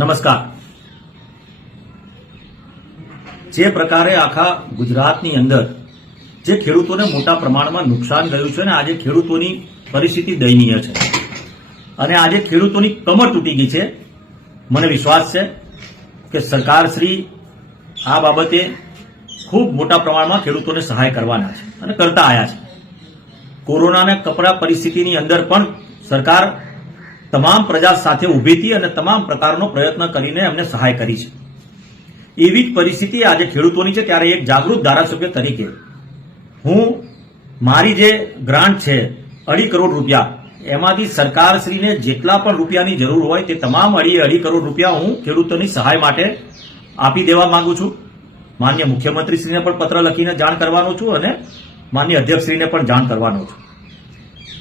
નમસ્કાર જે પ્રકારે આખા ગુજરાતની અંદર જે ખેડૂતોને મોટા પ્રમાણમાં નુકસાન ગયું છે ને આજે ખેડૂતોની પરિસ્થિતિ દયનીય છે અને આજે ખેડૂતોની કમર તૂટી ગઈ છે મને વિશ્વાસ છે કે સરકાર શ્રી આ બાબતે ખૂબ મોટા પ્રમાણમાં ખેડૂતોને સહાય કરવાના છે અને કરતા આવ્યા છે કોરોનાના કપરા પરિસ્થિતિની અંદર પણ સરકાર તમામ પ્રજા સાથે ઉભી હતી અને તમામ પ્રકારનો પ્રયત્ન કરીને એમને સહાય કરી છે એવી જ પરિસ્થિતિ આજે ખેડૂતોની છે ત્યારે એક જાગૃત ધારાસભ્ય તરીકે હું મારી જે ગ્રાન્ટ છે અઢી કરોડ રૂપિયા એમાંથી સરકારશ્રીને જેટલા પણ રૂપિયાની જરૂર હોય તે તમામ અઢી અઢી કરોડ રૂપિયા હું ખેડૂતોની સહાય માટે આપી દેવા માંગુ છું માન્ય મુખ્યમંત્રીશ્રીને પણ પત્ર લખીને જાણ કરવાનો છું અને માન્ય અધ્યક્ષશ્રીને પણ જાણ કરવાનો છું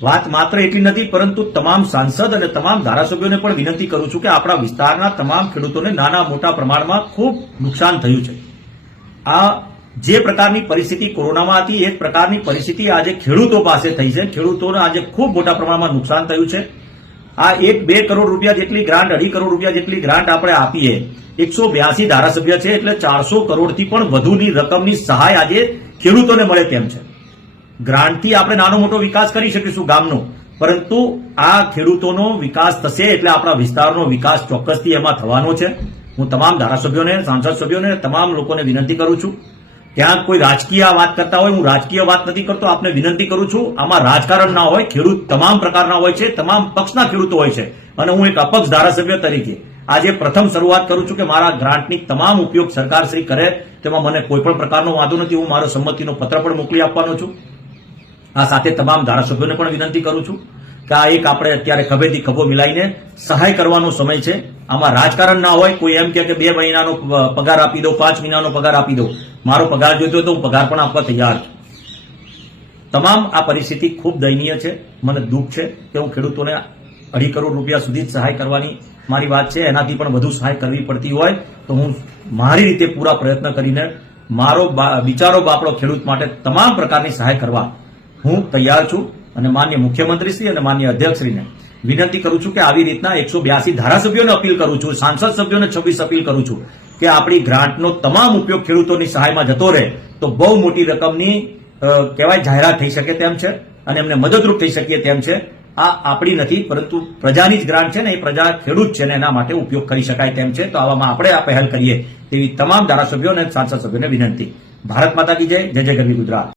વાત માત્ર એટલી નથી પરંતુ તમામ સાંસદ અને તમામ ધારાસભ્યોને પણ વિનંતી કરું છું કે આપણા વિસ્તારના તમામ ખેડૂતોને નાના મોટા પ્રમાણમાં ખૂબ નુકસાન થયું છે આ જે પ્રકારની પરિસ્થિતિ કોરોનામાં હતી એ પ્રકારની પરિસ્થિતિ આજે ખેડૂતો પાસે થઈ છે ખેડૂતોને આજે ખૂબ મોટા પ્રમાણમાં નુકસાન થયું છે આ એક બે કરોડ રૂપિયા જેટલી ગ્રાન્ટ અઢી કરોડ રૂપિયા જેટલી ગ્રાન્ટ આપણે આપીએ એકસો બ્યાસી ધારાસભ્ય છે એટલે ચારસો કરોડથી પણ વધુની રકમની સહાય આજે ખેડૂતોને મળે તેમ છે ગ્રાન્ટથી આપણે નાનો મોટો વિકાસ કરી શકીશું ગામનો પરંતુ આ ખેડૂતોનો વિકાસ થશે એટલે આપણા વિસ્તારનો વિકાસ ચોક્કસથી એમાં થવાનો છે હું તમામ ધારાસભ્યોને સાંસદ સભ્યોને તમામ લોકોને વિનંતી કરું છું ત્યાં કોઈ રાજકીય વાત કરતા હોય હું રાજકીય વાત નથી કરતો આપને વિનંતી કરું છું આમાં રાજકારણ ના હોય ખેડૂત તમામ પ્રકારના હોય છે તમામ પક્ષના ખેડૂતો હોય છે અને હું એક અપક્ષ ધારાસભ્ય તરીકે આજે પ્રથમ શરૂઆત કરું છું કે મારા ગ્રાન્ટની તમામ ઉપયોગ સરકારશ્રી કરે તેમાં મને કોઈપણ પ્રકારનો વાંધો નથી હું મારો સંમતિનો પત્ર પણ મોકલી આપવાનો છું આ સાથે તમામ ધારાસભ્યોને પણ વિનંતી કરું છું કે આ એક આપણે અત્યારે ખભેથી ખભો મિલાઈને સહાય કરવાનો સમય છે આમાં રાજકારણ ના હોય કોઈ એમ કે બે મહિનાનો પગાર આપી દો પાંચ મહિનાનો પગાર આપી દો મારો પગાર જોઈતો તો હું પગાર પણ આપવા તૈયાર છું તમામ આ પરિસ્થિતિ ખૂબ દયનીય છે મને દુઃખ છે કે હું ખેડૂતોને અઢી કરોડ રૂપિયા સુધી જ સહાય કરવાની મારી વાત છે એનાથી પણ વધુ સહાય કરવી પડતી હોય તો હું મારી રીતે પૂરા પ્રયત્ન કરીને મારો વિચારો બાપડો ખેડૂત માટે તમામ પ્રકારની સહાય કરવા હું તૈયાર છું અને માન્ય મુખ્યમંત્રીશ્રી અને માન્ય અધ્યક્ષશ્રીને વિનંતી કરું છું કે આવી રીતના એકસો બ્યાસી ધારાસભ્યોને અપીલ કરું છું સાંસદ સભ્યોને છવ્વીસ અપીલ કરું છું કે આપણી ગ્રાન્ટનો તમામ ઉપયોગ ખેડૂતોની સહાયમાં જતો રહે તો બહુ મોટી રકમની કહેવાય જાહેરાત થઈ શકે તેમ છે અને એમને મદદરૂપ થઈ શકીએ તેમ છે આ આપણી નથી પરંતુ પ્રજાની જ ગ્રાન્ટ છે ને એ પ્રજા ખેડૂત છે ને એના માટે ઉપયોગ કરી શકાય તેમ છે તો આવામાં આપણે આ પહેલ કરીએ તેવી તમામ ધારાસભ્યો અને સાંસદ સભ્યોને વિનંતી ભારત માતા કી જય જય જય ગરવી ગુજરાત